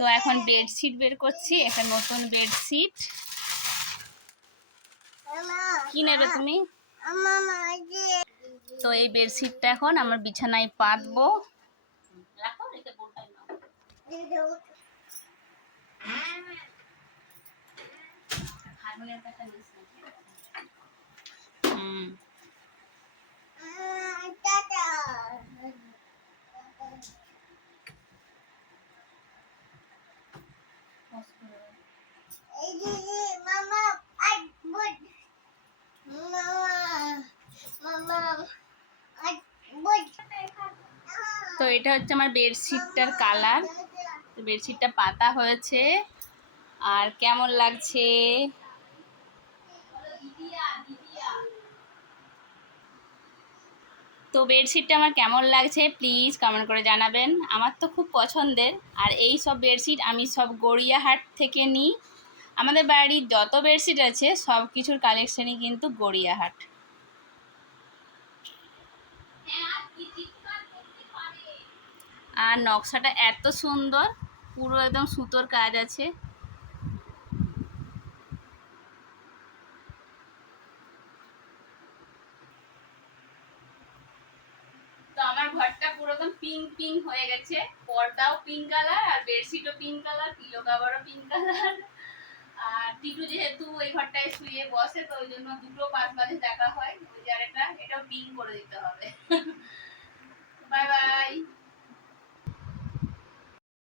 তো এখন বেডশিট বের করছি, একটা নতুন বেডশিট। কি নেবে তুমি? তো এই বেডশিটটা এখন আমার বিছানায় পাতবো। হুম। এটা হচ্ছে আমার বেডশিটটার কালার। তো বেডশিটটা পাতা হয়েছে। আর কেমন লাগছে? তো বেডশিটটা আমার কেমন লাগছে? প্লিজ কমেন্ট করে জানাবেন। আমার তো খুব পছন্দের। আর এই সব বেডশিট আমি সব গড়িয়াহাট থেকে নিই। আমাদের বাড়ির যত বেডশিট আছে সব কিছুর কালেকশনই কিন্তু গড়িয়াহাট। আর নকশাটা এত সুন্দর, পুরো একদম সুতোর কাজ আছে। তো আমার ঘরটা পুরো পিঙ্ক পিঙ্ক হয়ে গেছে। পর্দাও পিঙ্ক কালার আর বেডশিটও pink colour pillow pink colour আর যেহেতু এই ঘরটায় বসে, তো ওই জন্য দুটো দেখা হয়। ওই আরেকটা, এটাও পিঙ্ক করে দিতে হবে। Bye bye